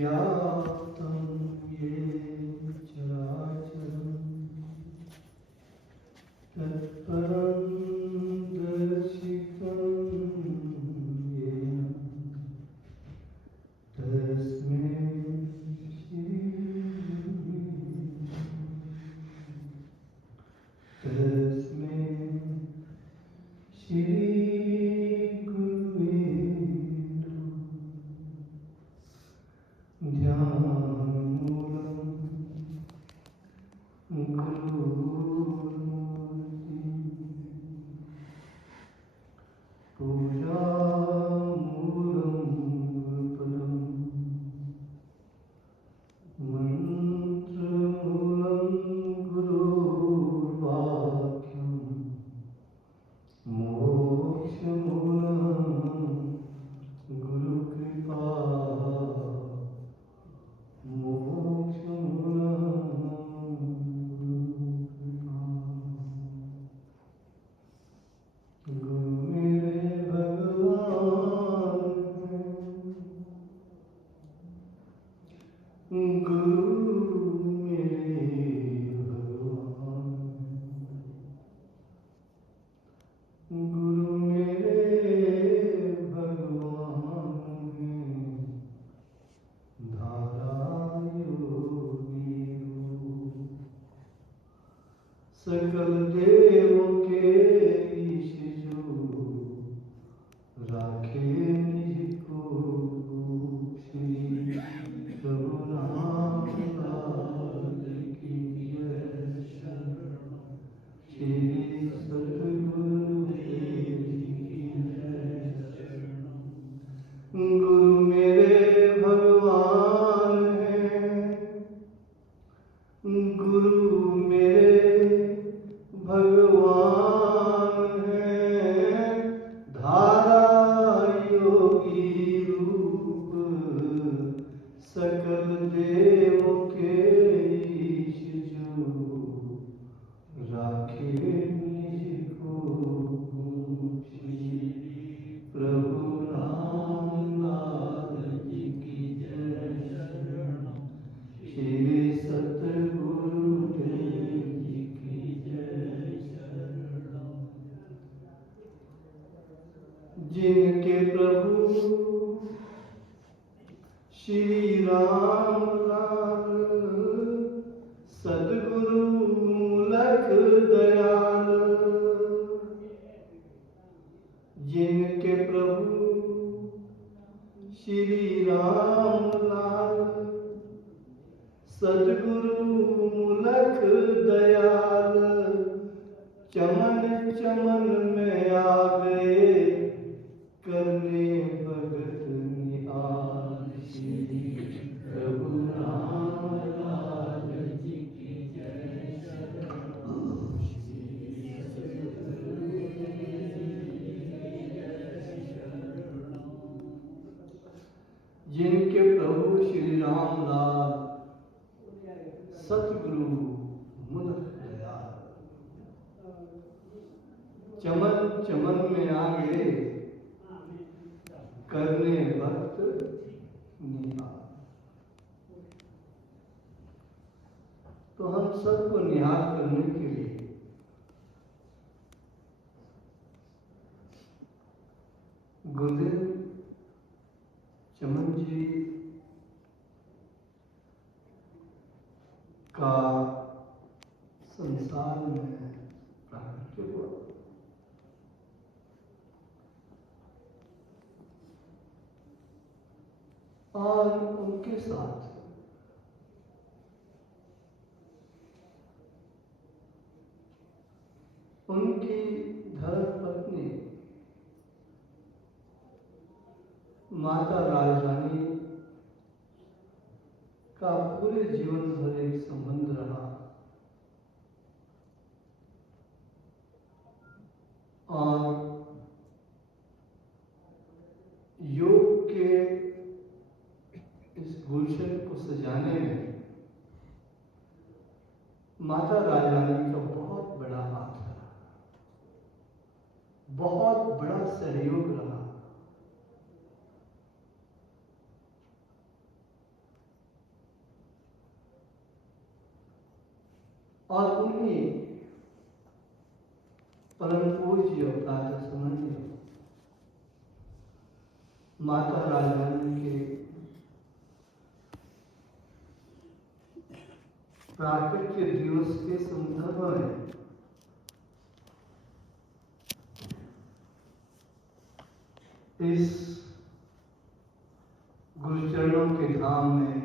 व्याप्तं येन चराचरं तत्परं दर्शितं येन तस्मै श्री गुरुवे नमः। ध्यानमूलं गुरुर्मूर्ति पूजामूलं गुरुपदं मन्त्रमूलं गुरुर्वाक्यं मोक्षमूलं गुरुकृपा मोक्षमूलं गुरुकृपा। गुरु मेरे भगवान हैं, गुरु मेरे भगवान हैं, गुरु मेरे भगवान हैं, धारा योगी रूप सकल देवों के ईश जो राखे निज को श्री रघुनाथ लाल की जय। श्री सतगुरुदेव की जय। गुरु मेरे भगवान हैं, गुरु मेरे भगवान हैं, धारा योगी रूप सकल देवों के ईश जो राखे निज को श्री प्रभु राम लाल जी की जय। श्री सतगुरुदेव जी की जय। जिनके प्रभु श्री राम लाल सद्गुरु मूलक दयाल, जिनके प्रभु श्री राम लाल सद्गुरु मूलक दयाल, चमन चमन में आ गए करने भगत निहाल। श्री प्रभु राम लाल जी की जय। जिनके प्रभु श्री राम लाल सतगुरु मूलक दयाल, चमन चमन में आ गए करने भक्त निहाल। तो हम सबको निहाल करने के लिए गुरुदेव चमन जी का संसार में प्राकट्य हुआ। और उनके साथ उनकी धर्मपत्नी माता राजरानी का पूरे जीवन भर एक संबंध रहा। और योग के इस गुलशन को सजाने में माता राजरानी का बहुत बड़ा हाथ रहा, बहुत बड़ा सहयोग रहा। और उन्हीं परम पूज्य प्रातः माता राजरानी के प्राकट्य दिवस के संदर्भ में इस गुरुचरणों के धाम में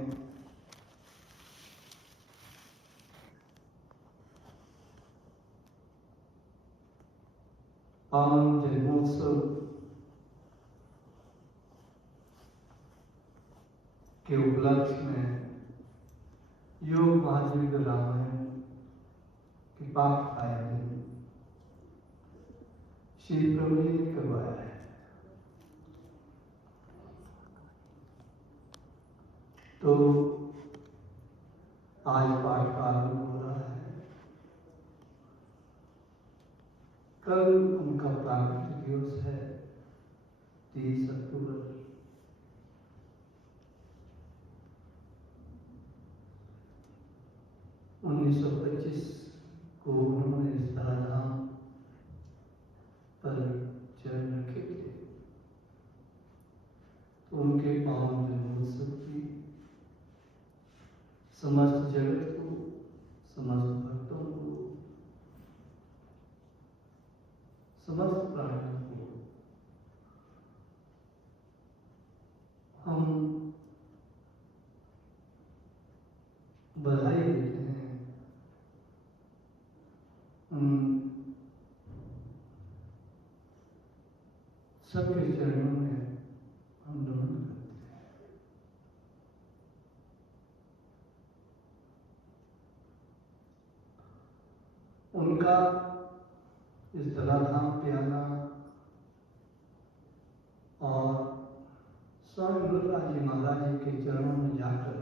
पावन जन्मोत्सव के उपलक्ष्य में योग महादिव्य रामायण के पाठ का आयोजन श्री प्रभु जी ने करवाया है। तो आज पाठ का आरंभ हो रहा है। कल उनका प्राकट्य दिवस है 30 अक्टूबर। उन्नीस 1925 को उन्होंने इस धराधाम पर चरण रखे थे। तो उनके पावन जन्मोत्सव की समस्त जगत को, समस्त भक्तों को, समस्त प्राणियों को हम बधाई देते हैं। सबके चरणों में हम नमन करते हैं। उनका इस धराधाम पे आना और स्वामी गुरुराज जी महाराज जी के चरणों में जाकर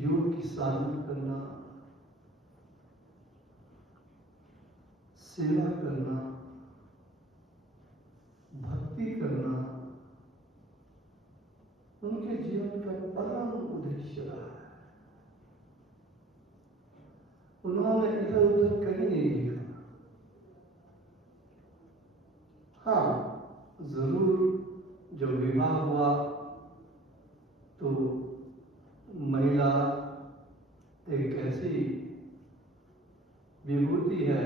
योग की साधना करना, सेवा करना, भक्ति करना उनके जीवन का परम उद्देश्य रहा है। उन्होंने इधर उधर कहीं नहीं देखा। हाँ, जरूर जब विवाह हुआ तो महिला एक ऐसी विभूति है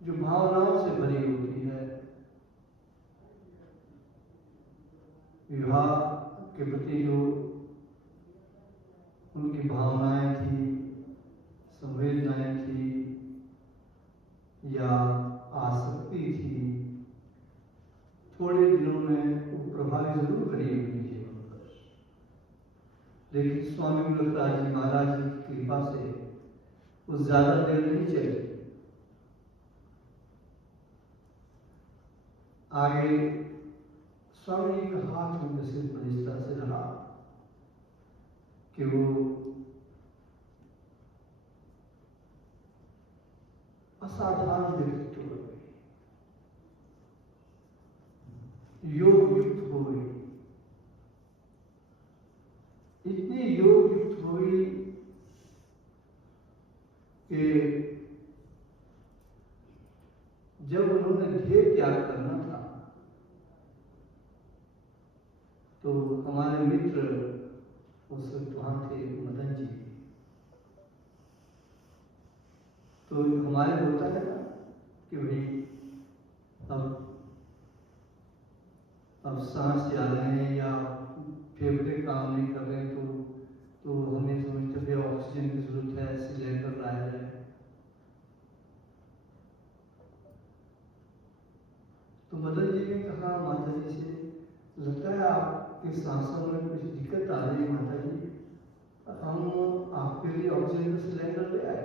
जो भावनाओं से भरी होती है। विवाह के प्रति जो उनकी भावनाएं थी, संवेदनाएं थी या आसक्ति थी, थोड़े दिनों में वो प्रभावी जरूर करी उनके जीवन पर। लेकिन स्वामी गुरुराज जी महाराज जी की कृपा से वो ज्यादा देर नहीं चली। आगे स्वामी जी का हाथ उनके सिर पर इस तरह से रहा कि वो असाधारण व्यक्तित्व हो गई, योग युक्त हो गई, इतनी योग युक्त हो गई कि जब उन्होंने ध्येय त्याग करना था तो हमारे मित्र उस वक्त वहां थे, मदन जी। तो हमारे होता है ना कि भाई अब सांस जा रहे हैं या फेफड़े काम नहीं कर रहे हैं तो हमें समझते थे ऑक्सीजन की जरूरत है, सिलेंडर लाया जाए। तो मदन जी ने कहा माता जी से, लगता है आपके सांसों में कुछ दिक्कत आ रही है माता जी, हम आपके लिए ऑक्सीजन का सिलेंडर ले आए।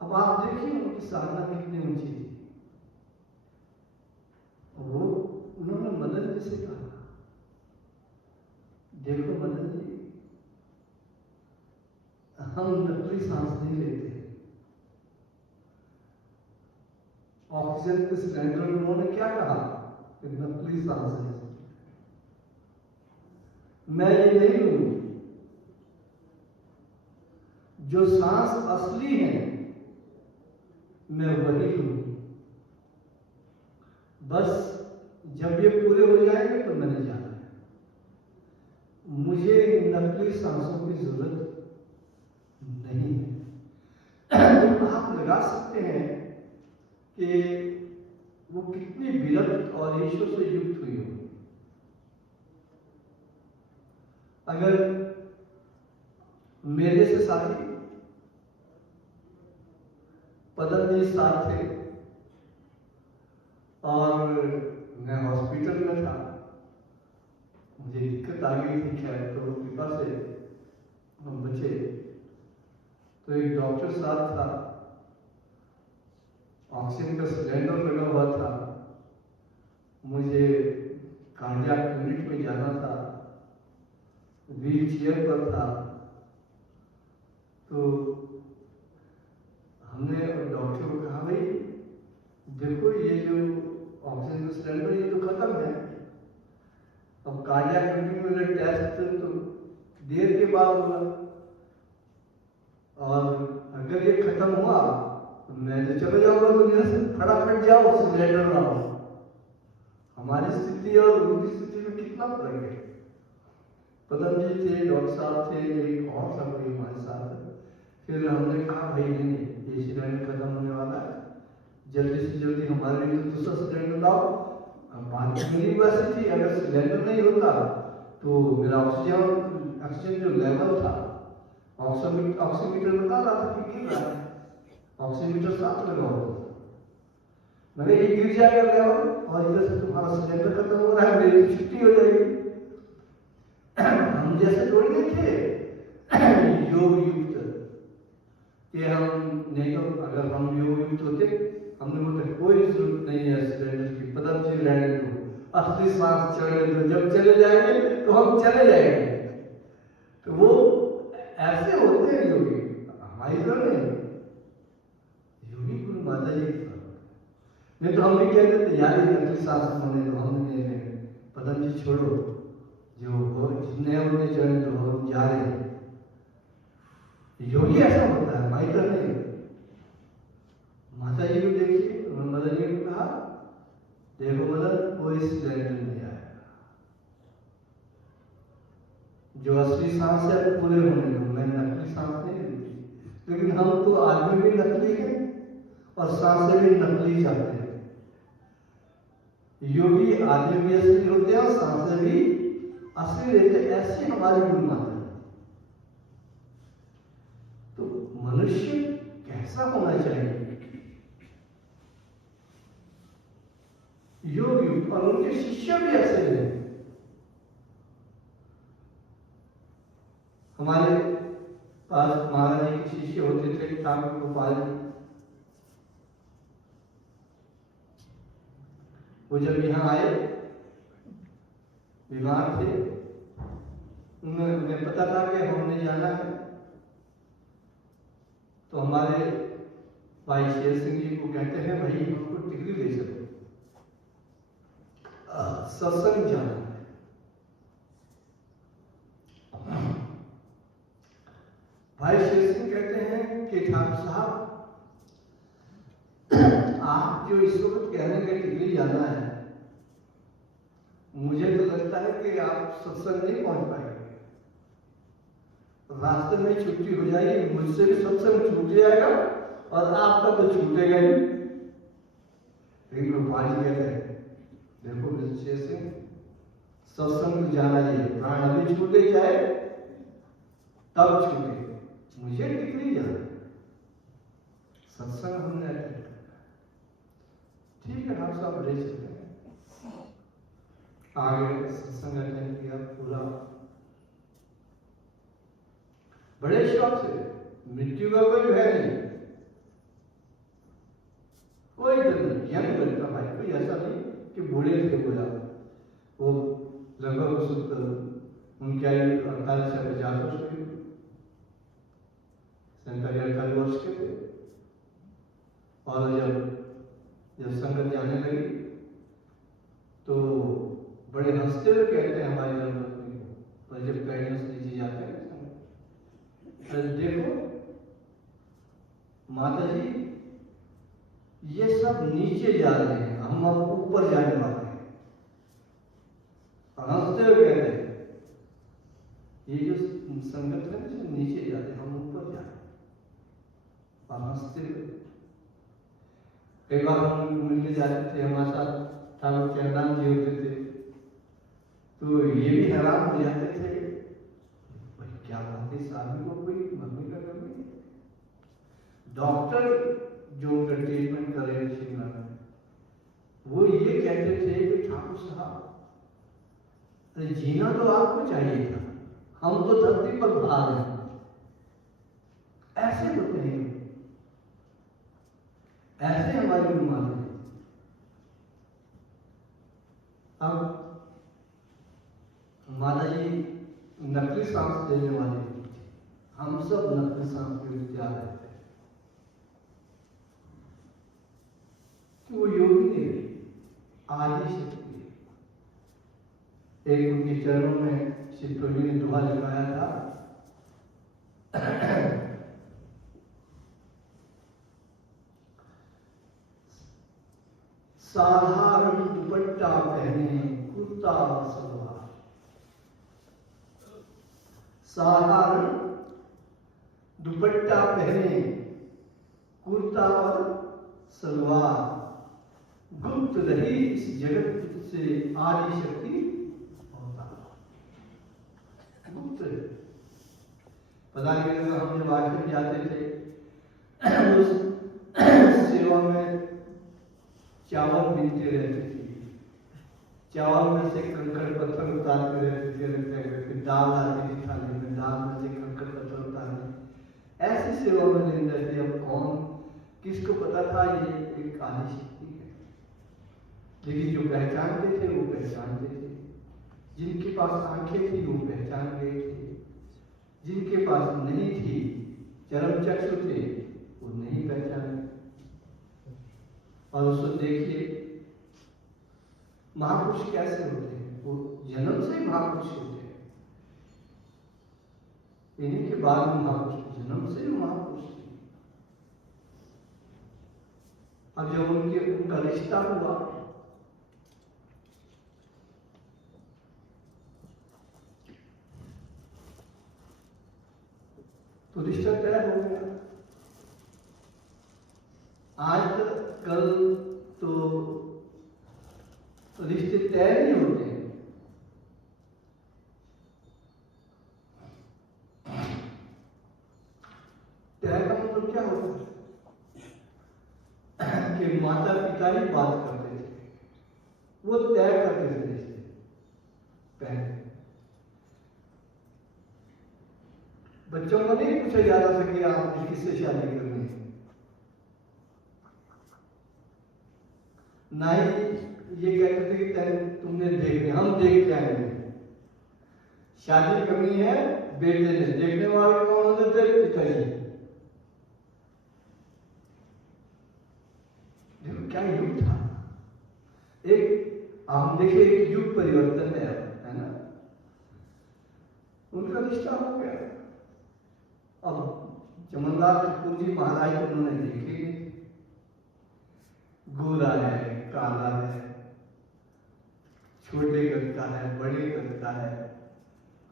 अब आप देखिए उनकी साधना कितनी ऊंची थी। वो उन्होंने मदन जी से कहा, देखो मदन जी, हम नकली सांस नहीं लेते। ऑक्सीजन के सिलेंडर में उन्होंने क्या कहा कि नकली सांस है। मैं ये नहीं लूंगी। जो सांस असली है मैं वही लूंगी। बस जब ये पूरे हो जाएंगे तो मैंने जाना है। मुझे नकली सांसों की जरूरत नहीं है। तो आप लगा सकते हैं कि वो कितनी विरक्त और ईश्वर से युक्त हुई होगी। अगर मेरे से साथी पतंजलि साथ थे और मैं हॉस्पिटल में था, मुझे दिक्कत आ गई थी, खैर तो कृपा से हम बचे। तो एक डॉक्टर साहब था, ऑक्सीजन का सिलेंडर लगा हुआ था, मुझे कार्डियक यूनिट में जाना था, व्हील चेयर पर था। तो हमने डॉक्टर को कहा, भाई देखो ये जो ऑक्सीजन का सिलेंडर ये तो खत्म है, अब कार्डियक यूनिट में टेस्ट तो देर के बाद होगा, और अगर ये खत्म हुआ तो मैं तो चले जाऊंगा दुनिया से, फटाफट जाओ सिलेंडर लाओ। हमारी स्थिति और उनकी स्थिति में कितना फर्क है। पतंजलि थे, डॉक्टर साहब थे, एक और था कोई हमारे साथ। फिर हमने कहा, भाई नहीं, ये सिलेंडर खत्म होने वाला है, जल्दी से जल्दी हमारे लिए तो दूसरा सिलेंडर लाओ। बात मेरी वैसी थी, अगर सिलेंडर नहीं होता तो मेरा ऑक्सीजन जो लेवल था, ऑक्सीमीटर बता रहा था कि गिर रहा है, ऑक्सीमीटर साथ लगा हुआ था। मैंने ये गिर जाएगा लेवल और इधर से तुम्हारा सिलेंडर खत्म हो रहा है, मेरी तो छुट्टी हो जाएगी। हम जैसे थोड़ी नहीं थे योग युक्त कि हम नहीं, तो अगर हम योग युक्त होते हमने बोलते कोई जरूरत नहीं है सिलेंडर की, पतंजलि रहने दो, असली सांस चढ़ने दो, जब चले जाएंगे तो हम चले जाएंगे। तो वो ऐसे होते हैं योगी, हमारी तरह नहीं। योगी गुरु माता जी की नहीं तो हम भी कह देते यार ये नकली सांस होने दो, हम नहीं, पतंजलि छोड़ो, जो हो जितने उन्हें चढ़ने दो, हम जा रहे हैं। योगी ऐसा होता है, हमारी तरह नहीं। माता जी को देखिए, उन्होंने मदन जी को कहा, देखो मदन कोई सिलेंडर नहीं आएगा, जो असली सांस है पूरे होने दो, मैं नकली सांस नहीं लेती। लेकिन हम तो आदमी भी नकली है और सांसें भी नकली चाहते हैं। योगी आदमी भी असली होते हैं और सांसें भी असली रहते, ऐसी हमारी गुरु माता है। तो मनुष्य कैसा होना चाहिए? योगी और उनके शिष्य भी ऐसे हैं। हमारे पास महाराज जी के शिष्य होते थे, ठाकुर गोपाल जी। वो जब यहाँ आए, बीमार थे, उन्हें पता था कि हमने जाना है, तो हमारे भाई शेर सिंह जी को कहते हैं, भाई हमको डिग्री ले चलो, सत्संग जाना है। भाई शेर सिंह कहते हैं कि ठाकुर साहब आप जो इस वक्त कह रहे हैं कि डिग्री जाना है, मुझे तो लगता है कि आप सत्संग नहीं पहुंच पाएंगे, रास्ते में छुट्टी हो जाएगी, मुझसे भी सत्संग छूट जाएगा और आपका तो छूटेगा ही। लेकिन गोपाल जी कहते हैं, देखो मिस्टर सिंह, सत्संग जाना ही, प्राण अभी छूटे जाए तब छूटे, मुझे डिग्री जाना, सत्संग हमने अटेंड करना। ठीक है, आप सब ले सकते हैं। आगे सत्संग अटेंड किया पूरा, बड़े शौक से, मृत्यु का कोई भय नहीं, कोई डर नहीं, यंग बनता भाई, कोई ऐसा नहीं कि बूढ़े थे बोला। वो लगभग उनकी आयु 48 से 50 वर्ष की, 47-48 वर्ष के थे। और जब संगत जाने लगी तो बड़े हंसते हुए कहते हैं हमारी जन्मपत्नी को, जब पैड़ियों से नीचे जाते हैं तो देखो माता जी ये सब नीचे जा रहे हैं, हम अब ऊपर जाने वाले हैं। हंसते हुए कहते हैं ये जो संगत है जो नीचे जा रहे हैं, हम ऊपर जा रहे हैं। हंसते हुए कई बार हम मिलने जाते थे, हमारे साथ ठाकुर चैतन्य जी होते थे, तो ये भी हैरान हो जाते थे क्या बात है, इस आदमी को कोई मम्मी का कमी। डॉक्टर जो उनका ट्रीटमेंट कर रहे थे शिमला में, वो ये कहते थे कि ठाकुर साहब अरे जीना तो आपको चाहिए था, हम तो धरती पर भाग हैं। ऐसे होते हैं, ऐसे हमारी बीमारी। अब माता जी नकली सांस देने वाले, हम सब नकली सांस के विद्या रहते हैं कि वो योगी नहीं, आदि शक्ति। एक उनके चरणों में श्री प्रभु ने दुआ लगाया था, साधारण दुपट्टा पहने कुर्ता सलवार, साधारण दुपट्टा पहने कुर्ता और सलवार, गुप्त रही इस जगत से आदि शक्ति अवतार। गुप्त पता नहीं लगा, हम जब आश्रम जाते थे उस सेवा में चावल मिलते रहते थे, चावल में से कंकड़ पत्थर उतारते रहते थे, दाल आती थी थाली में, दाल में से कंकड़ पत्थर उतारने, ऐसी सेवा में दिन रहते। अब कौन किसको पता था ये एक आदि शक्ति है, लेकिन जो पहचानते थे वो पहचानते थे, जिनके पास आंखें थी वो पहचान गए थे, जिनके पास नहीं थी चरम चक्षु थे वो नहीं पहचाने। और उसको देखिए महापुरुष कैसे होते हैं, वो जन्म से ही महापुरुष होते हैं, इन्हीं के बाद में महापुरुष, जन्म से ही महापुरुष थे। अब जब उनका रिश्ता हुआ तो रिश्ता तय हो गया। आज कल तो रिश्ते तय नहीं होते हैं, तय का मतलब क्या होता है कि माता पिता ही बात करते थे, वो तय करते थे रिश्ते पहले। बच्चों को नहीं पूछा जा सके आपने किससे शादी करनी है, ना ही ये कहते थे कि तुमने देखने, हम देख जाएंगे। शादी करनी है बेटे ने, देखने वाले कौन होते थे, पिताजी। देखो क्या युग था, एक हम देखे एक युग परिवर्तन है ना। उनका रिश्ता हो गया। अब चमनलाल ठाकुर जी महाराज को उन्होंने देखे, गोरा है, काला है, छोटे करता है, बड़े करता है,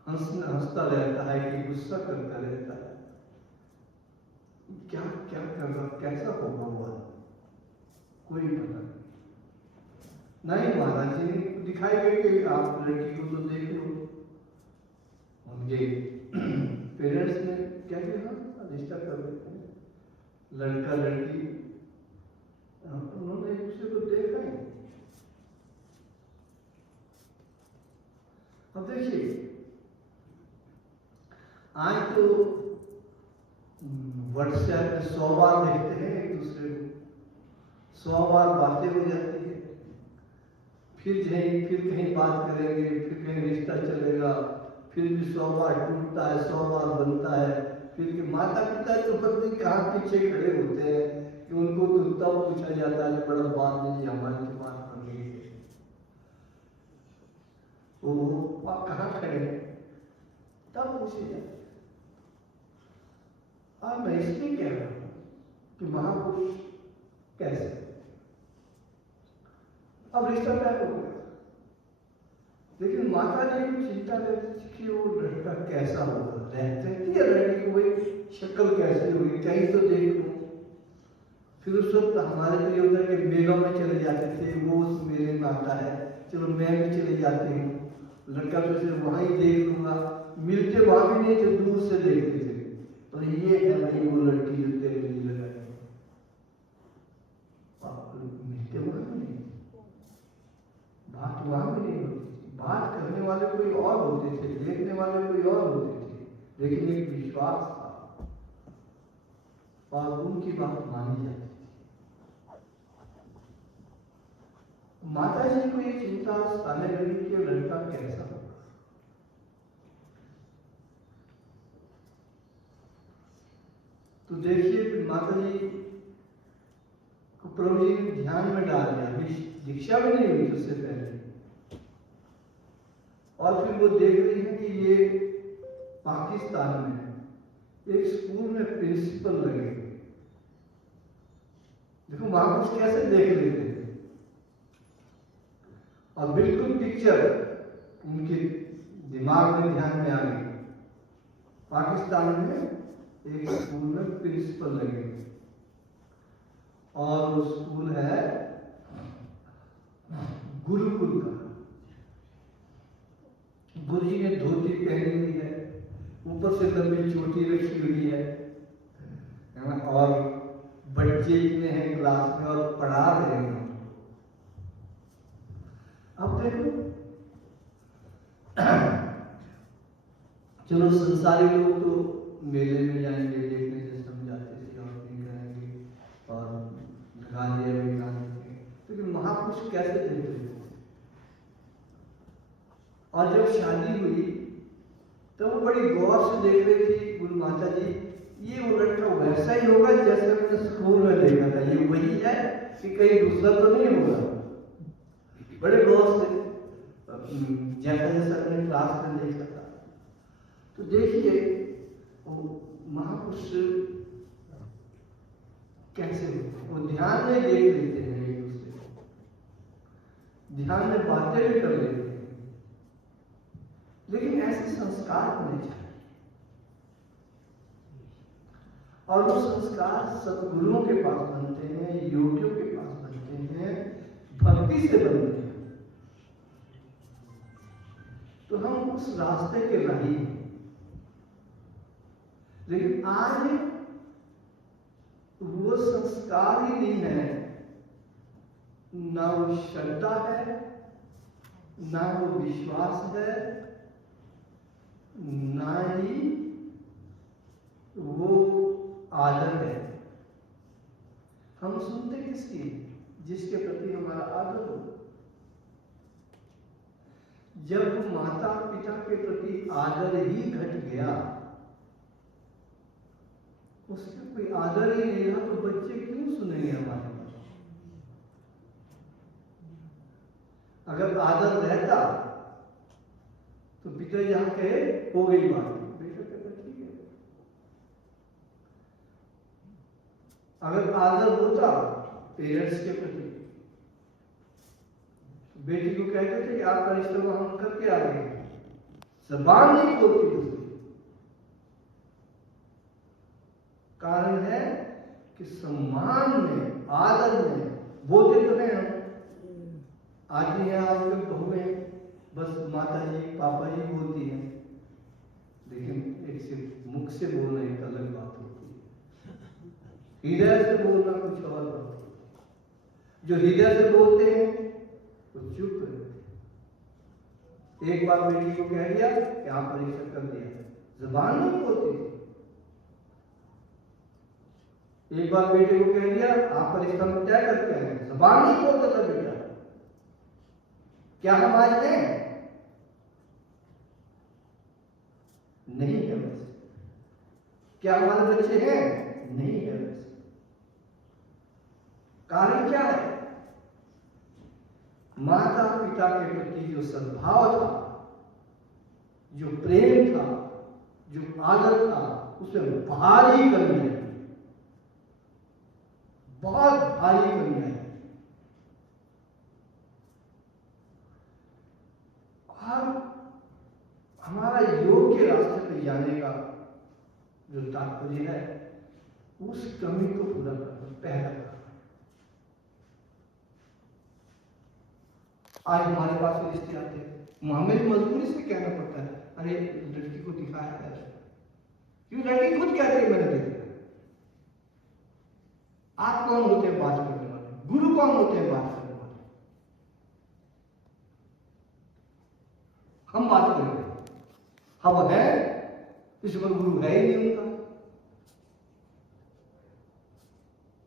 हंसता रहता है कि गुस्सा करता रहता है, क्या क्या कर रहा, कैसा होगा वो, कोई पता नहीं। महाराज जी ने दिखाई गई कि आप लड़की को तो देख लो। उनके पेरेंट्स ने क्या किया, रिश्ता कर देते हैं, लड़का लड़की, उन्होंने एक दूसरे को देखा ही। अब देखिए आज तो व्हाट्सएप में 100 बार देखते हैं एक दूसरे को, 100 बार बातें हो जाती है, फिर कहीं बात करेंगे, फिर कहीं रिश्ता चलेगा, फिर भी 100 बार टूटता है, 100 बार बनता है। फिर के माता पिता तो पत्नी कहाँ पीछे खड़े होते हैं कि उनको तो तब पूछा जाता है बड़ा बात नहीं हमारी तो बात कर रही है, वो कहाँ खड़े हैं। तब पूछे जाते। और मैं इसलिए कह रहा हूं कि महापुरुष कैसे, अब रिश्ता तय हो गया, लेकिन माता जी को चिंता रहती थी कि वो लड़का कैसा होगा, रहती है लड़की को भाई शक्ल कैसी होगी, कहीं तो देख लूं। फिर उस वक्त हमारे तो ये होता है कि मेलों में चले जाते थे, वो उस मेले में आता है, चलो मैं भी चले जाती हूँ, लड़का तो सिर्फ वहां ही देख लूंगा, मिलते वहां भी नहीं तो दूर से देखते थे। तो ये है भाई वो लड़की जो तेरे लिए लगाई, मिलते वहां भी नहीं, बात वहां भी नहीं होती थी, बात करने वाले कोई और होते थे, देखने वाले कोई और होते थे, लेकिन एक विश्वास था और उनकी बात मानी जाती थी। माता जी को ये चिंता सताने लगी कि लड़का कैसा होगा। तो देखिए फिर माता जी को प्रभु जी ने ध्यान में डाल दिया, दीक्षा भी नहीं हुई उससे पहले, और फिर वो देख रही है कि ये पाकिस्तान में एक स्कूल में प्रिंसिपल लगे। देखो महापुरुष कैसे देख लेते हैं, और बिल्कुल पिक्चर उनके दिमाग में ध्यान में आ गई। पाकिस्तान में एक स्कूल में प्रिंसिपल लगे और वो स्कूल है गुरुकुल का। गुरु जी ने धोती पहनी हुई है, ऊपर से लंबी चोटी रखी हुई है ना, और बच्चे इतने हैं क्लास में और पढ़ा रहे हैं। अब देखो चलो संसारी लोग तो मेले में जाएंगे, देखने से समझाते थे और नहीं करेंगे और लगा दिया भी गाने, लेकिन महापुरुष कैसे देखते थे। और जब शादी हुई तो वो बड़ी गौर से देख रही थी गुरु माता जी, ये वो लड़का वैसा ही होगा जैसे मैंने स्कूल में देखा था, ये वही है कि कहीं दूसरा तो नहीं होगा। बड़े गौर से जैसा जैसा मैंने क्लास में देखा था। तो देखिए महापुरुष कैसे वो ध्यान में देख लेते हैं, एक दूसरे को ध्यान में बातें भी कर लेते हैं, लेकिन ऐसे संस्कार होने चाहिए। और वो संस्कार सतगुरुओं के पास बनते हैं, योगियों के पास बनते हैं, भक्ति से बनते हैं। तो हम उस रास्ते के राही हैं, लेकिन आज वो संस्कार ही नहीं है, ना वो श्रद्धा है, ना वो विश्वास है, ना ही वो आदर है। हम सुनते किसकी, जिसके प्रति हमारा आदर हो। जब माता पिता के प्रति आदर ही घट गया, उसमें कोई आदर ही नहीं रहा, तो बच्चे क्यों सुनेंगे हमारे पास। अगर आदर रहता तो पिता यहाँ कहे हो गई बात, बेटा कहता ठीक है। अगर आदर होता पेरेंट्स के प्रति, बेटी को कहते थे कि आपका रिश्ता हम करके आ गए, जबान नहीं खोलती दूसरी। कारण है कि सम्मान में, आदर में बोलते तो हैं हम, आदमी है आजकल बहुएं बस माता जी पापा जी बोलती हैं, लेकिन एक सिर्फ मुख से बोलना एक अलग बात होती है, हृदय से बोलना कुछ और बात होती है। जो हृदय से बोलते हैं वो चुप रहते। एक बार बेटी को कह दिया कि आप परीक्षा कर दिया, जबान नहीं बोलती थी। एक बार बेटे को कह दिया आप परीक्षा में तय करके आए, जबान नहीं बोलता था बेटा। क्या हम आज हैं? नहीं है वैसे। क्या हमारे बच्चे हैं? नहीं है वैसे। कारण क्या है? माता पिता के प्रति जो सद्भाव था, जो प्रेम था, जो आदर था उसमें भारी कमी आई, बहुत भारी कमी आई। और हमारा योग के रास्ते पर जाने का जो तात्पर्य है, उस कमी को पूरा करना पहला काम। आज हमारे पास रिश्ते आते हैं, हमें भी मजबूरी से कहना पड़ता है, अरे लड़की को दिखाया है, क्यों? लड़की खुद कहती है मैंने देखा। आप कौन होते हैं बात करने वाले? गुरु कौन होते हैं बात करने वाले? हम बात कर रहे हैं, हम है, इसमें गुरु है ही नहीं, उनका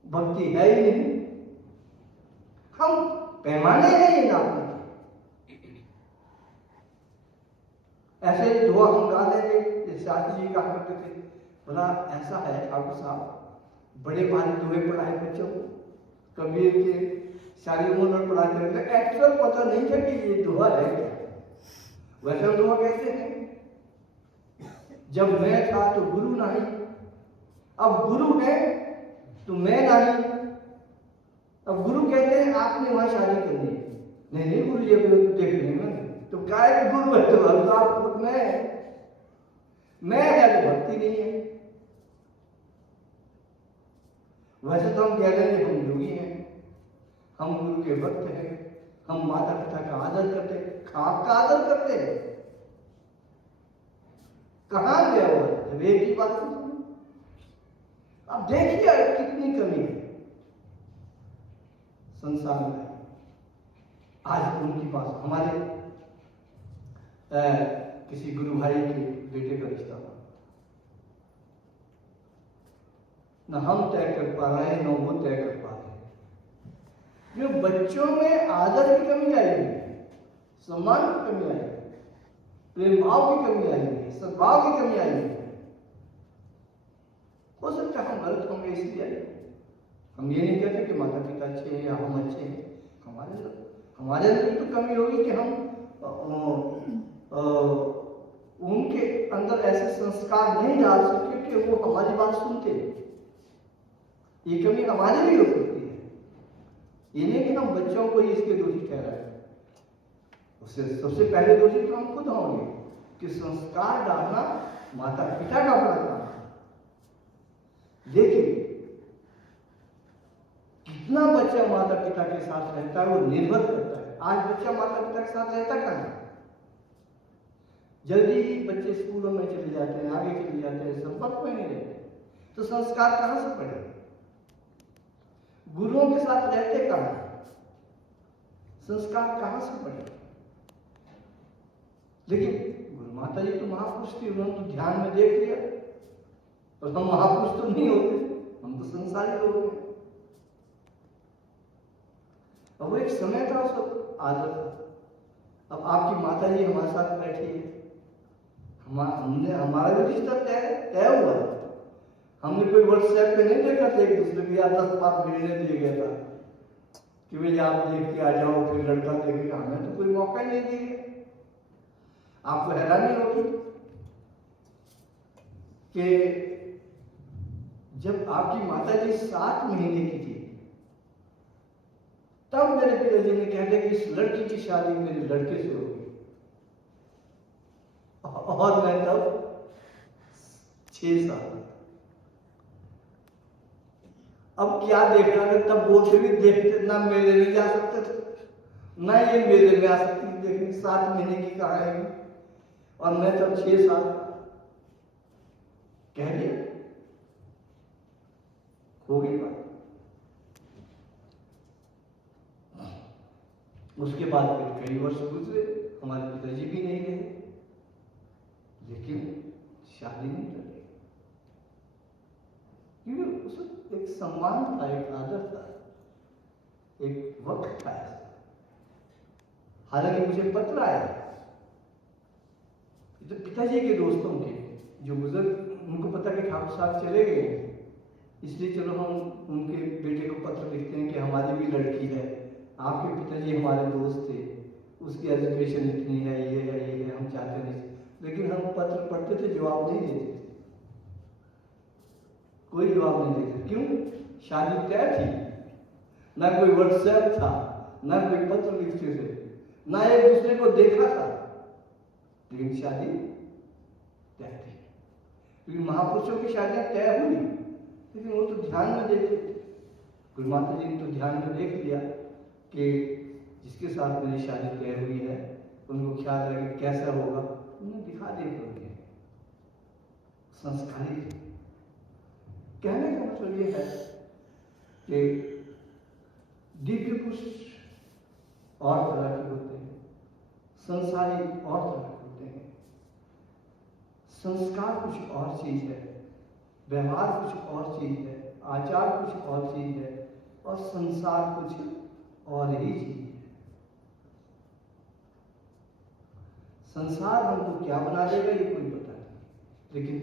भक्ति है ही नहीं। हम पैमाने नहीं नापने, ऐसे दुआ हम गा देंगे, जैसे शास्त्री जी कहा करते थे, बोला ऐसा है ठाकुर साहब, बड़े भारी दुए पढ़ाए बच्चों को, कबीर के सारी उम्र पढ़ा करते, एक्चुअल पता नहीं था कि ये दुआ है क्या। वैसे हम दुआ कहते हैं, जब मैं था तो गुरु नहीं, अब गुरु है तो मैं नहीं। अब गुरु कहते हैं आपने वहां शादी करनी है, नहीं नहीं गुरु जी देख लेंगे, तो क्या है गुरु है तो हम तो आप खुद मैं है तो भक्ति नहीं है। वैसे तो हम कह रहे हैं हम योगी हैं, हम गुरु के भक्त हैं, हम माता पिता का आदर करते हैं, आपका आदर करते हैं। कहां गया वो? जब एक ही बात सुनी। अब देखिए कितनी कमी है संसार में। आज उनके पास हमारे किसी गुरु भाई के बेटे का रिश्ता था, न हम तय कर पा रहे हैं, न वो तय कर पा रहे हैं। जो बच्चों में आदर की कमी आई हुई है, सम्मान की कमी आई है, प्रेम भाव की कमी आई है, सद्भाव की कमी आई है। हो सकता है हम गलत होंगे, इसलिए हम ये नहीं कहते कि माता पिता अच्छे हैं या हम अच्छे हैं। हमारे अंदर तो कमी होगी कि हम उनके अंदर ऐसे संस्कार नहीं डाल सके कि वो हमारी बात सुनते। ये कमी हमारी भी हो सकती है, ये नहीं कि हम बच्चों को इसके दोषी कह रहे हैं। उससे सबसे पहले दोषी तो हम खुद होंगे कि संस्कार डालना माता पिता का अपना काम है। देखिए कितना बच्चा माता पिता के साथ रहता है वो निर्भर करता है। आज बच्चा माता पिता के साथ रहता कहाँ है? जल्दी ही बच्चे स्कूलों में चले जाते हैं, आगे चले जाते हैं, संपर्क में नहीं रहते, तो संस्कार कहां से पड़े? गुरुओं के साथ रहते कहां? संस्कार कहां से पड़े? लेकिन गुरु माता जी तो महापुरुष थी, उन्होंने तो ध्यान में देख लिया। और हम महापुरुष तो नहीं होते, हम तो संसारी लोग हैं। अब वो एक समय था, उस आदत था। अब आपकी माता जी हमारे साथ बैठी है, हमने हमारा भी रिश्ता तय हुआ। हमने कोई व्हाट्सएप पे नहीं देखा था एक दूसरे को, या 10 बात भेजने दिया गया था कि भाई आप देख के आ जाओ, फिर लड़का देखेगा। हमें तो कोई मौका ही नहीं दिया। आपको हैरानी होगी कि जब आपकी माता जी 7 महीने की थी, तब मेरे पिताजी ने कह दिया कि इस लड़की की शादी मेरे लड़के से होगी। और मैं तब 6 साल। अब क्या देखना था, तब बोलते भी देखते ना, मेले में जा सकते थे ना ये मेले में आ सकती थी देखने। 7 महीने की कहा है, और मैं तब 6 साल कह दिया, हो गई बात। उसके बाद फिर कई वर्ष गुजरे, हमारे पिताजी भी नहीं रहे, लेकिन शादी नहीं कर रही, क्योंकि उस एक सम्मान था, एक आदर था, एक वक्त था। हालांकि मुझे पत्र आया तो पिताजी के दोस्तों के जो गुजर, उनको पता कि ठाकुर साहब चले गए, इसलिए चलो हम उनके बेटे को पत्र लिखते हैं कि हमारी भी लड़की है, आपके पिताजी हमारे दोस्त थे, उसकी एजुकेशन इतनी है, ये है, ये है, हम चाहते हैं लेकिन हम पत्र पढ़ते थे, जवाब नहीं देते थे, कोई जवाब नहीं देते। क्यों? शादी तय थी, ना कोई व्हाट्सएप था, ना कोई पत्र लिखते थे, ना एक दूसरे को देखा था, लेकिन शादी तय थी। क्योंकि महापुरुषों की शादियां तय हुई, लेकिन वो तो ध्यान में देखते थे। गुरु माता जी ने तो ध्यान में देख लिया कि जिसके साथ मेरी शादी तय हुई है, उनको ख्याल है कि कैसा होगा, उन्हें दिखा दिए प्रभु। संस्कारी थे। कहने का मतलब ये है कि दिव्य पुरुष और तरह के होते हैं, संसारी और तरह के होते हैं। संस्कार कुछ और चीज है, व्यवहार कुछ और चीज है, आचार कुछ और चीज है, और संसार कुछ और ही चीज है। संसार हमको क्या बना देगा ये कोई पता नहीं, लेकिन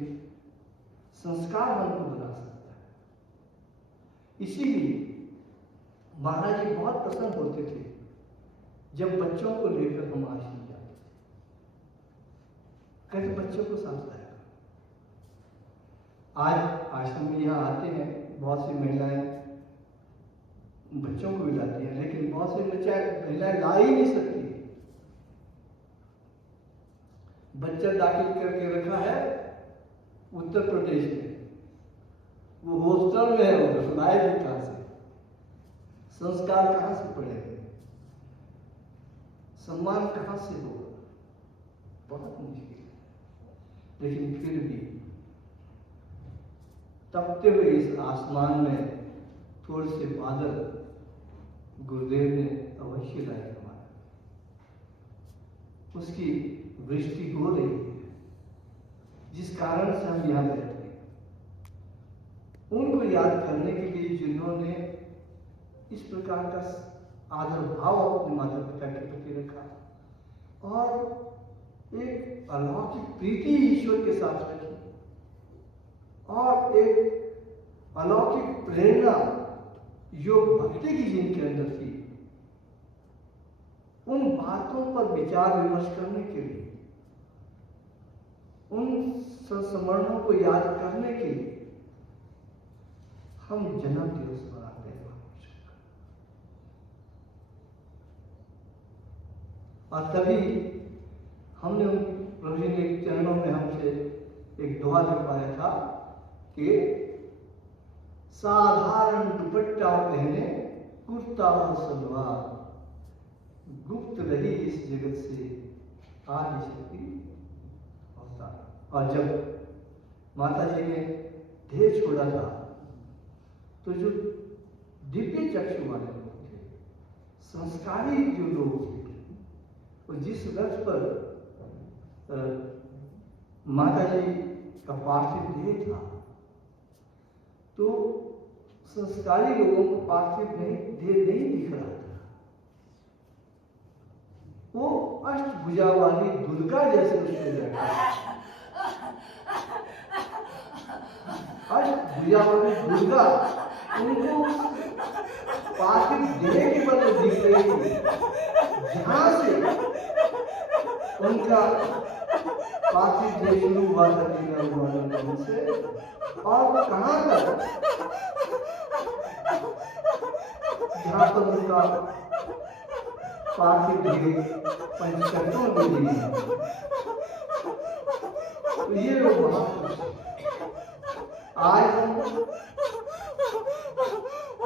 संस्कार हमको बना सकता है। इसीलिए महाराज जी बहुत प्रसन्न होते थे जब बच्चों को लेकर हम आश्रम जाते थे। कहते बच्चों को समझता है। आज आश्रम में यहाँ आते हैं, बहुत सी महिलाएं बच्चों को भी लाती हैं, लेकिन बहुत सी महिलाएं ला ही नहीं सकती। बच्चा दाखिल करके रखा है उत्तर प्रदेश में, वो हॉस्टल में है, वो लाएगी कहां से? संस्कार कहां से पड़ेंगे? सम्मान कहां से होगा? बहुत मुश्किल है। लेकिन फिर भी तपते हुए इस आसमान में थोड़े से बादल गुरुदेव ने अवश्य लाए हमारा, उसकी वृष्टि हो रही है, जिस कारण से हम यहाँ बैठे हैं। उनको याद करने के लिए जिन्होंने इस प्रकार का आदर भाव अपने माता पिता के प्रति रखा और एक अलौकिक प्रीति ईश्वर के साथ रखी और एक अलौकिक प्रेरणा योग भक्ति की जिनके अंदर थी, उन बातों पर विचार विमर्श करने के लिए, उन संस्मरणों को याद करने के लिए हम जन्म दिवस मनाते हैं। और तभी हमने प्रभु जी ने चरणों में हमसे एक दुआ लिखवाया था कि साधारण दुपट्टा पहने, कुर्ता और सलवार, गुप्त रही इस जगत से आदि शक्ति अवतार। और जब माता जी ने देह छोड़ा था तो जो दिव्य चक्षु वाले लोग थे, संस्कारी जो लोग थे, वो जिस रथ पर माता जी का पार्थिव देह था, तो संस्कारी लोगों को पार्थिव देह नहीं दिख रहा था। वो अष्टभुजा वाली दुर्गा जैसे उसमें बैठा, अष्टभुजा वाली दुर्गा उनको पार्थिव देह के बदले दिख रही थी, जहां से उनका पार्थिव देह शुरू हुआ था से, और कहां तक, जहां पर उनका पार्थिव देह पंचतत्वों में लीन है। तो ये लोग महापुरुष आज हम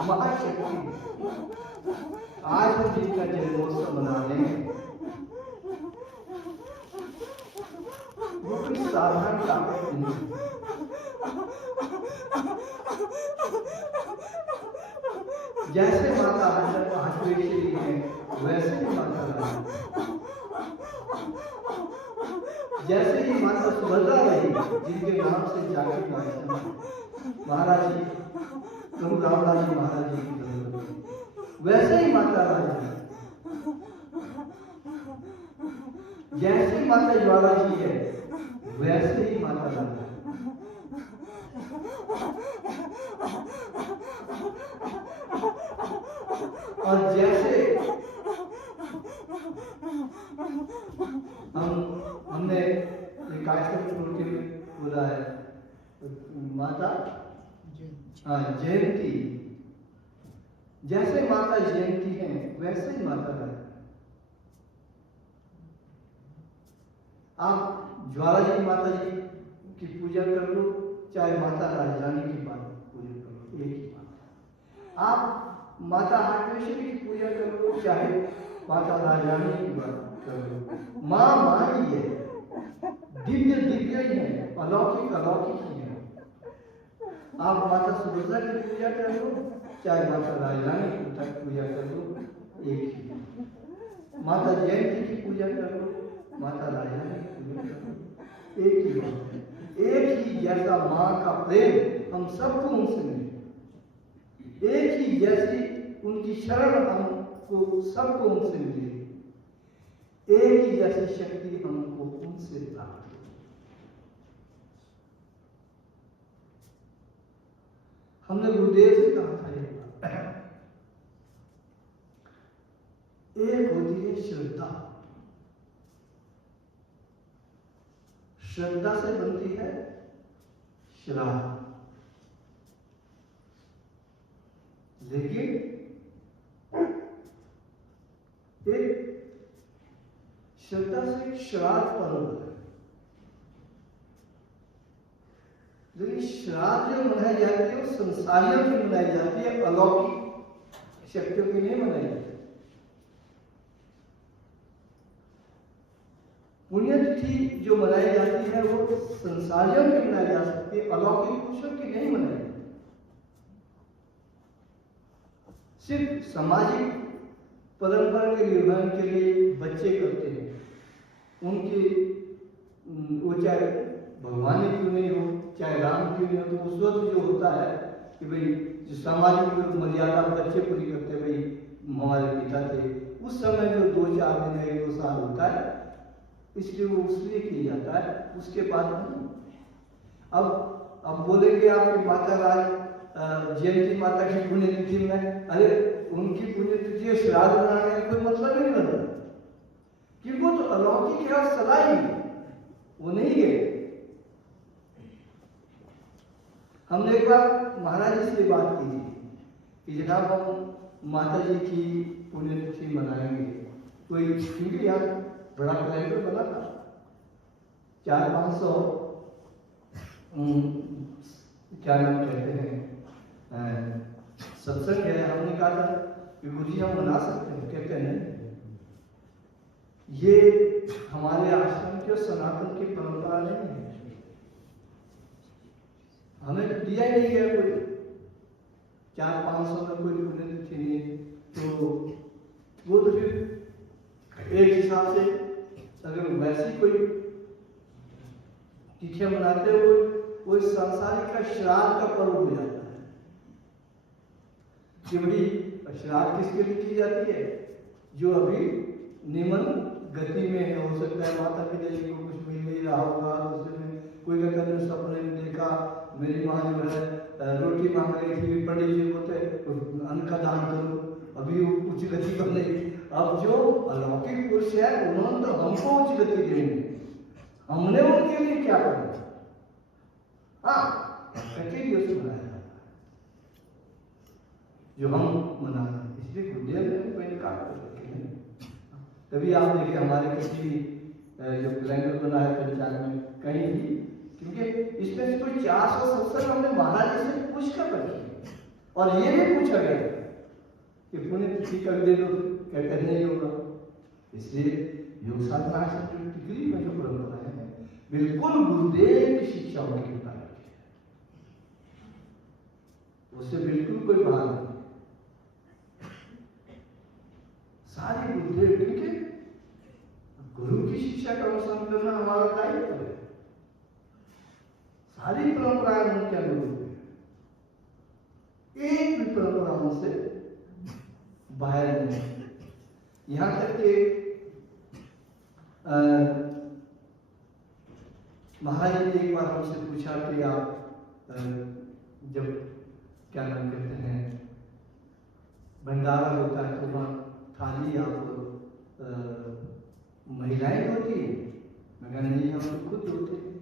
महाशक्ति, आज हम जिनका जन्मोत्सव मना रहे हैं, वो कोई साधारण ताकत नहीं। जैसे माता हंसवेश्वरी है, वैसे ही माता रानी, जैसे ही माता सुभद्रा रही, जिनके नाम से जाकर महाराज जी, प्रभु रामदास जी महाराज जी की जरूरत, वैसे ही माता रानी, जैसे माता ज्वाला जी है, वैसे ही माता रानी। और जैसे हमने एक आश्रम छोड़ के बोला है माता जयंती, जैसे माता जयंती है वैसे ही माता रानी। आप ज्वाला जी माता जी की पूजा कर लो, चाहे माता राजरानी की पूजा कर लो, एक ही बात। आप माता हाटवेश्वरी की पूजा कर लो, चाहे माता राजरानी की बात कर लो, माँ माँ ही है, दिव्य दिव्य ही है, अलौकिक अलौकिक ही है। आप माता सुभद्रा की पूजा कर लो, चाहे माता राजरानी की पूजा कर लो, एक ही। माता जयंती की पूजा कर लो, माता राजरानी की पूजा कर लो, एक ही बात है। एक ही जैसा माँ का प्रेम हम सबको उनसे मिले, एक ही जैसी उनकी शरण हमको सबको उनसे मिले, एक ही जैसी शक्ति हमको उनसे प्राप्त। हमने गुरुदेव से कहा था एक होती है श्रद्धा, श्रद्धा से बनती है श्राद्ध, लेकिन एक श्रद्धा से एक श्राद्ध पर्व है, लेकिन श्राद्ध जो मनाई जाती है वो संसारियों की मनाई जाती है, अलौकिक शक्तियों की नहीं मनाई जाती। पुण्यतिथि जो मनाई जाती है वो संसारियों की मनाई जा सकती है, अलौकिक पुरुषों की नहीं मनाई जाती। सिर्फ सामाजिक परंपरा के निर्वहन के लिए बच्चे करते हैं, उनके वो चाहे भगवान ही क्यों नहीं हो, चाहे राम क्यों नहीं हो, तो उस वक्त जो होता है कि भाई जो सामाजिक मर्यादा बच्चे पूरी करते, भाई हमारे पिता थे, उस समय जो 2-4 दिन 1-2 साल होता है, इसलिए वो उसलिए किया जाता है, उसके बाद नहीं। अब बोलेंगे आपकी माता राज जयंती माता की पुण्यतिथि में, अरे उनकी पुण्यतिथि श्राद्ध बनाने का कोई मतलब नहीं बनता, क्योंकि वो तो अलौकिक है और सदा ही वो नहीं है। हमने एक बार महाराज जी से बात की थी कि जनाब हम माता जी की पुण्यतिथि मनाएंगे, कोई क्योंकि यार बड़ा कैलेंडर बना था, 400-500 क्या नाम कहते हैं सत्संग है। हमने कहा था कि गुरु जी हम मना सकते हैं, कहते नहीं, ये हमारे आश्रम के सनातन की परंपरा नहीं है, हमें तो दिया ही नहीं गया कोई, 400-500 में कोई पुण्यतिथि नहीं है, तो वो तो फिर एक हिसाब से अगर वैसी कोई तिथियां मनाते हो वो सांसारिक का श्राद्ध का पर्व हो जाता है। कि भाई श्राद्ध किसके लिए की जाती है, जो अभी निमन गति में है, हो सकता है माता पिता जी को कुछ मिल नहीं रहा होगा, दूसरे में कोई का कभी सपने में देखा मेरी माँ जो है रोटी मांग रही थी, पंडित जी बोलते अन्न का दान करो, अभी वो उच्च गति पर नहीं। अब जो अलौकिक पुरुष है उन्होंने तो हमको उच्च गति देंगे, हमने उनके लिए क्या करना। हाँ कहते दिवस मनाया जाता है जो हम मना रहे हैं, इसलिए गुरुदेव ने कोई निकाल कर रखे हैं। तभी आप देखिए हमारे किसी जो कैलेंडर बना है पंचांग में कहीं भी, क्योंकि इसमें से कोई 400 सत्संग हमने महाराज जी से पूछ कर रखी, और ये भी पूछा गया कि पुण्यतिथि कर दे दो, कहते नहीं होगा। इसलिए योग साधना जो डिग्री में जो परंपरा है बिल्कुल गुरुदेव की शिक्षाओं के मुताबिक है, उससे बिल्कुल कोई बाहर नहीं, सारी गुरुदेव के गुरु की शिक्षा का अनुसरण करना हमारा दायित्व है। सारी परंपराएं उनके अनुरूप है, एक भी परंपरा उनसे बाहर नहीं। यहां तक कि महाराज ने एक बार हमसे पूछा कि आप जब क्या नाम कहते हैं भंडारा होता है तो वहाँ थाली आप महिलाएं होती है, मैं कहा नहीं, हम तो खुद धोते हैं।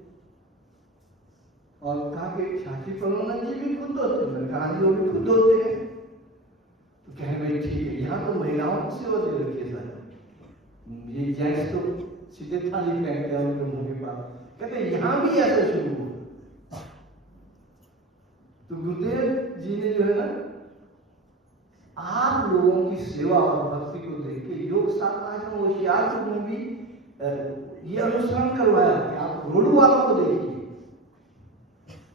और कहा कि साथी परमानंद जी भी खुद धोते हैं। मैंने कहा जी, वो भी खुद धोते हैं। तो कहे भाई ठीक है, यहाँ तो महिलाओं को सेवा दे रखी है सर, ये जेंट्स तो सीधे थाली फेंकते हैं उनके मुंह के पास। कहते यहाँ भी ऐसा शुरू हुआ। तो गुरुदेव जी ने जो है ना, आप लोगों की सेवा और भक्ति को देख के योग साधना में होशियारपुर में भी ये अनुसरण करवाया कि आप रोडू वालों को देखिए।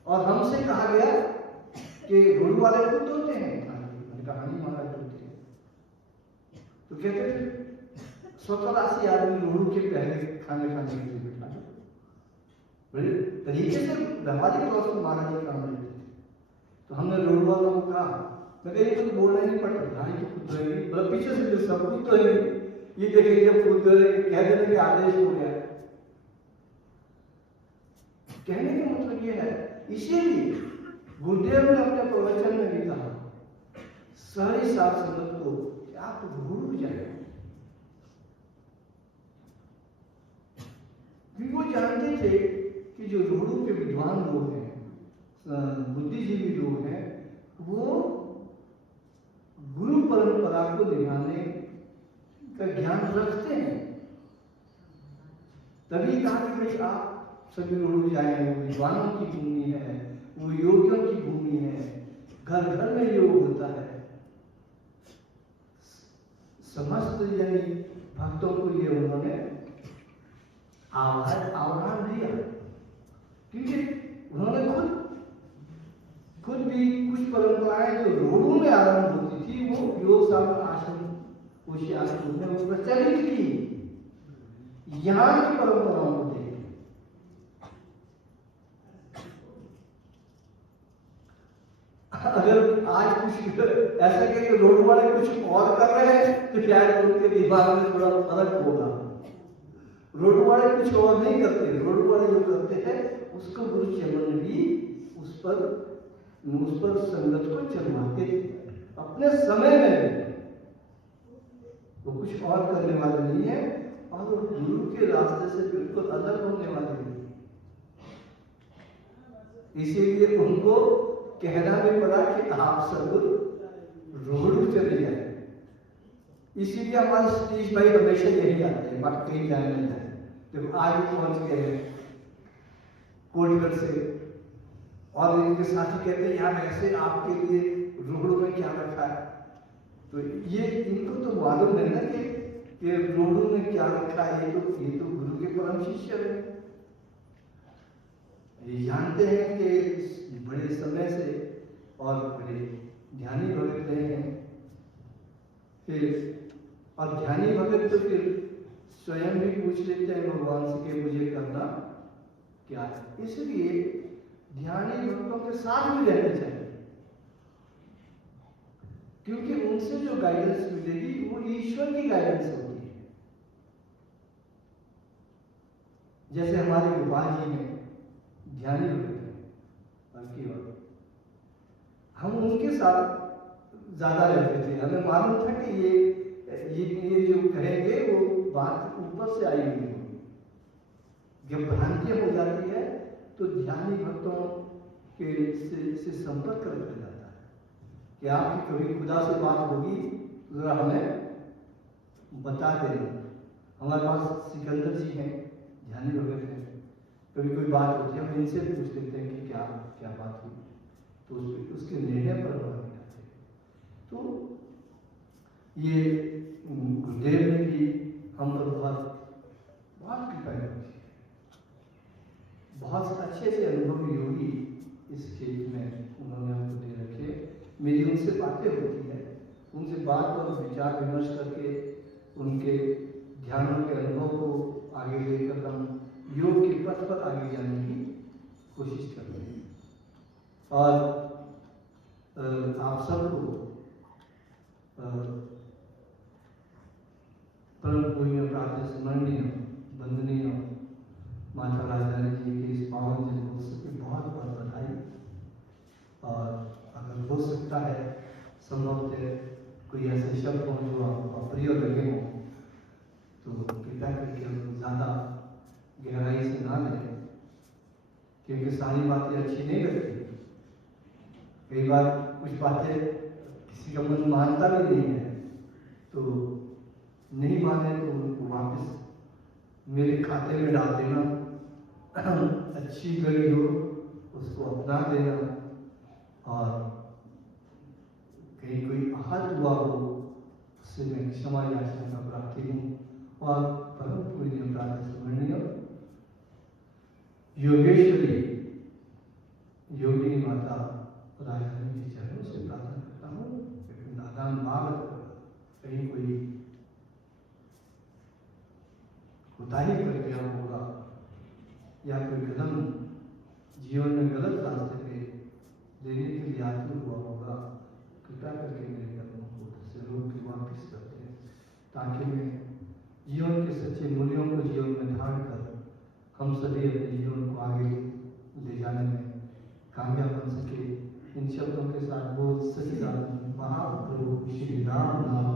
और हमसे कहा गया कि रोडू वाले खुद धोते हैं। मैंने कहा नहीं महाराज धोते हैं। तो कहते थे 70-80 आदमी रोडू के पहले खाने खाने के लिए बैठा दो, बड़े तरीके से व्यवहारिक तौर पर महाराज जी काम लेते थे। तो हमने रोडू वालों को कहा, मैं कहीं तो बोलना नहीं पड़ता, ढाई तो खुद रहेगी, मतलब पीछे से जो सब कुछ तो है, ये देखिए जब खुद कह देने के आदेश हो गया। कहने का मतलब ये है, इसीलिए गुरुदेव ने अपने प्रवचन में भी कहा सारी सात संगत को कि आप भूल जाए, क्योंकि वो जानते थे कि जो रोडू के विद्वान लोग हैं, बुद्धिजीवी लोग हैं, वो गुरु परंपरा को निभाने का ज्ञान रखते हैं। तभी कहा कि भाई आप सभी रोड जाए, वो विद्वानों की भूमि है, वो योगियों की भूमि है, घर घर में योग होता है। समस्त यानी भक्तों को ये उन्होंने आह्वान दिया, क्योंकि उन्होंने खुद भी कुछ परंपराएं जो रोडू में आरंभ होती थी, वो योग साधना आश्रम होशियारपुर में वो प्रचलित की। यहाँ की परंपराओं को देखें, अगर आज कुछ ऐसा कि रोड वाले कुछ और कर रहे हैं तो शायद उनके दिमाग में थोड़ा फर्क होगा। रोड वाले कुछ और नहीं करते, रोड वाले जो करते हैं उसको गुरु चरण भी उस पर संगत को चलवाते अपने समय में। वो कुछ और करने वाले नहीं है और वो गुरु के रास्ते से बिल्कुल अलग होने वाले नहीं। इसीलिए उनको कहना भी पड़ा कि आप सब रोड चले जाए। इसीलिए हमारे सतीश भाई हमेशा यही आते हैं, बाकी कहीं जाए नहीं जाए। देखो आज भी पहुंच गए हैं कोटगढ़ से, और इनके साथी कहते हैं यार ऐसे आपके लिए रोड में क्या रखा है। तो ये इनको तो मालूम है ना कि रोड में क्या रखा है। ये तो गुरु के परम शिष्य है, ये जानते हैं कि बड़े समय से और बड़े ध्यानी भगत रहे हैं। फिर और ध्यानी भगत तो फिर स्वयं भी पूछ लेते हैं भगवान से कि मुझे करना क्या है। इसलिए ध्यानी भक्तों के साथ भी रहना चाहिए, क्योंकि उनसे जो गाइडेंस मिलेगी वो ईश्वर की गाइडेंस होती है। जैसे हमारे गोपाल जी में ध्यानी भक्त हैं, हम उनके साथ ज्यादा रहते थे। हमें मालूम था कि ये जो कहेंगे वो बात ऊपर से आई हुई है। जब भ्रांति हो जाती है तो ध्यानी भक्तों के से संपर्क कर जाता है कि आपकी कभी खुदा से बात होगी जरा हमें बता देना। हमारे पास सिकंदर जी हैं, ध्यानी भगत हैं, कभी कोई बात होती है हम इनसे पूछ लेते हैं कि क्या क्या बात हुई, तो उसके निर्णय पर हम जाते हैं। तो ये गुरुदेव ने भी हम पर बहुत कृपा की, बहुत अच्छे से अनुभवी योगी इस क्षेत्र में उन्होंने हमको दे रखे। मेरी उनसे बातें होती है, उनसे बात और विचार विमर्श करके उनके ध्यानों के अनुभव को आगे लेकर हम योग के पथ पर आगे जाने की कोशिश करते हैं। और आप सबको परम पूज्य प्रातः स्मरणीय वंदनीय माता राजानी जी के इस पावन जन्मोत्सव की बहुत बहुत बधाई। और अगर हो सकता है संभवतः कोई ऐसे शब्द हो जो आपको अप्रिय लगे हो तो कृपया करके हम ज़्यादा गहराई सारी बातें अच्छी नहीं लगती। कई बार कुछ बातें किसी का मन मानता भी नहीं है, तो नहीं माने तो उनको वापस मेरे खाते में डाल देना। अच्छी गली हो उसको अपना देना, और कहीं कोई आहत हुआ हो उससे मैं क्षमा याचना प्रार्थी हूँ। और परम पूज्य प्रातः स्मरणीय योगेश्वरी योगिनी माता राजधानी के चरणों से प्रार्थना करता हूँ। नादान बालक कहीं कोई कोताही कर गया होगा या कोई कदम जीवन में गलत रास्ते पे लेने के लिए आतुर हुआ होगा, कृपया करके मेरे कदमों को से रोक के वापिस करते हैं, ताकि मैं जीवन के सच्चे मूल्यों को जीवन में धारण कर हम सभी अपने जीवन को आगे ले जाने में कामयाब बन सके। इन शब्दों के साथ बोल सच्चिदानंद महाप्रभु श्री राम नाम